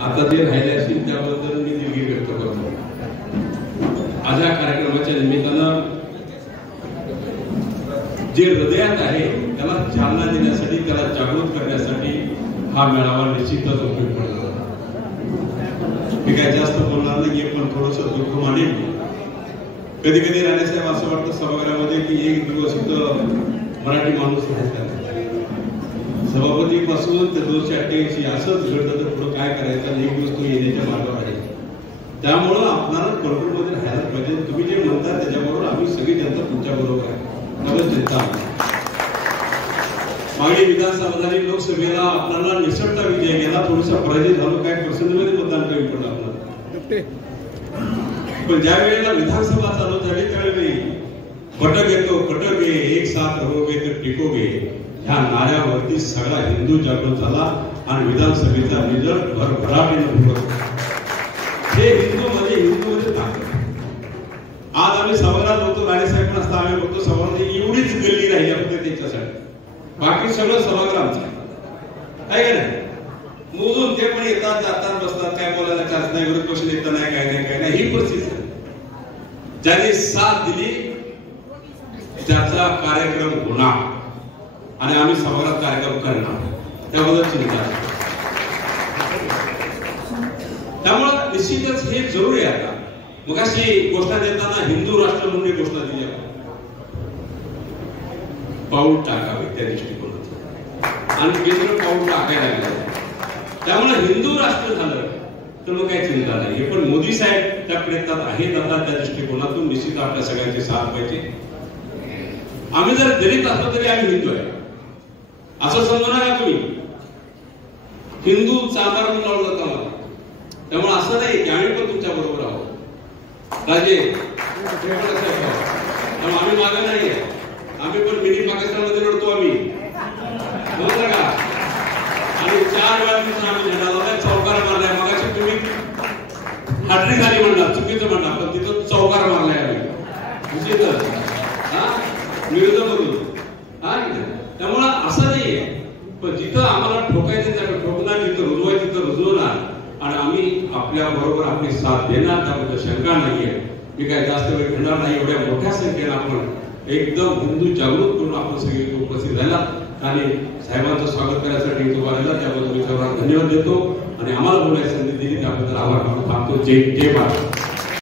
आता ते राहिले असतील त्याबद्दल मी दिलगिरी व्यक्त करतो. आज या कार्यक्रमाच्या निमित्तानं जे हृदयात आहे त्याला चालना देण्यासाठी, त्याला जागृत करण्यासाठी हा मेळावा निश्चितच उपयोग पडतो. मी काय जास्त बोलणार नाही, पण थोडंसं दुःख मानेल. कधी कधी राणेसाहेब असं वाटतं सभागृहामध्ये की एक दिवस इथं मराठी माणूस होता, सभापती पासून ते 288 असंच घडतं तर पुढे काय करायचं, एक दिवस तो येण्याच्या मार्गावर आहे. त्यामुळं आपल्याला कंट्रोलमध्ये राहायला पाहिजे. तुम्ही जे म्हणता त्याच्याबरोबर आम्ही सगळी जनता तुमच्या बरोबर आहे. जनता मागणी विधानसभा झाली, लोकसभेला आपल्याला निसटता विजय गेला, थोडासा पराजय झालो, काय पर्सेंटमध्ये मतदान कमी पडलं आपल्याला. पण ज्या वेळेला विधानसभा चालू झाली त्यावेळी कटक येतो, कटक ये, एक साथ रहोगे तर टिकोगे, ह्या नाऱ्यावरती सगळा हिंदू जागृत झाला आणि विधानसभेचा रिझल्ट भरभराटीने होत. हे हिंदूमध्ये ताकद. आज आम्ही सभागृहात होतो, राणेसाहेब पण असता, आम्ही होतो सभागृहात, एवढीच गल्ली राहिली फक्त त्यांच्यासाठी, बाकी सगळं सभागृह आमचं आहे का नाही. मोजून ते पण येतात, जातात, बसतात, काय बोलायला चान्स नाही, विरोध पक्ष नेता नाही, काय नाही, काय नाही, ही परिस्थिती. ज्यांनी साथ दिली त्याचा कार्यक्रम होणार आणि आम्ही सभागृहात कार्यक्रम करणार, त्याबद्दल चिंता. त्यामुळे निश्चितच हे जरुरी आहे. आता मग अशी घोषणा देताना हिंदू राष्ट्र म्हणून घोषणा दिली आपण, पाऊल टाकावे त्या दृष्टिकोनातून, आणि केंद्र पाऊल टाकायला लागलं. त्यामुळे हिंदू राष्ट्र झालं तर मग काही चिंता नाही. हे पण मोदी साहेब त्या प्रयत्नात आहेत आता, त्या दृष्टिकोनातून निश्चित आपल्या सगळ्यांची साथ पाहिजे. आम्ही जर दलित असलो तरी आम्ही हिंदू आहे असं समजू नका तुम्ही. हिंदू चांदार म्हणून लावलं जातं आम्हाला. त्यामुळे असं नाही की आम्ही पण तुमच्या बरोबर आहोत राजे, आम्ही मागे नाही आहे. आम्ही पण मिनी पाकिस्तानमध्ये लढतो आम्ही, का? आणि 4 वेळा आम्ही झेंडा लावलाय, चौकार मारलाय. मगाशी तुम्ही हाटरी झाली म्हणणार, चुकीचं म्हणणार, पण तिथं चौकार मारलाय आम्ही निश्चितच विरोधामधून. त्यामुळं असं नाहीये, पण जिथं आम्हाला ठोकायचं त्याकडे ठोकणार, जिथं रुजवायचं तिथं रुजवणार आणि आम्ही आपल्या बरोबर आपली साथ देणार, त्याबद्दल शंका नाहीये. मी काय जास्त वेळ घेणार नाही. एवढ्या मोठ्या संख्येनं आपण एकदम हिंदू जागृत करून आपण सगळे उपस्थित राहिला आणि साहेबांचं स्वागत करण्यासाठी इथं राहिला, त्याबद्दल मी सर्वांना धन्यवाद देतो आणि आम्हाला बोलायची संधी दिली त्याबद्दल आभार मानून थांबतो. जय जय महाराज.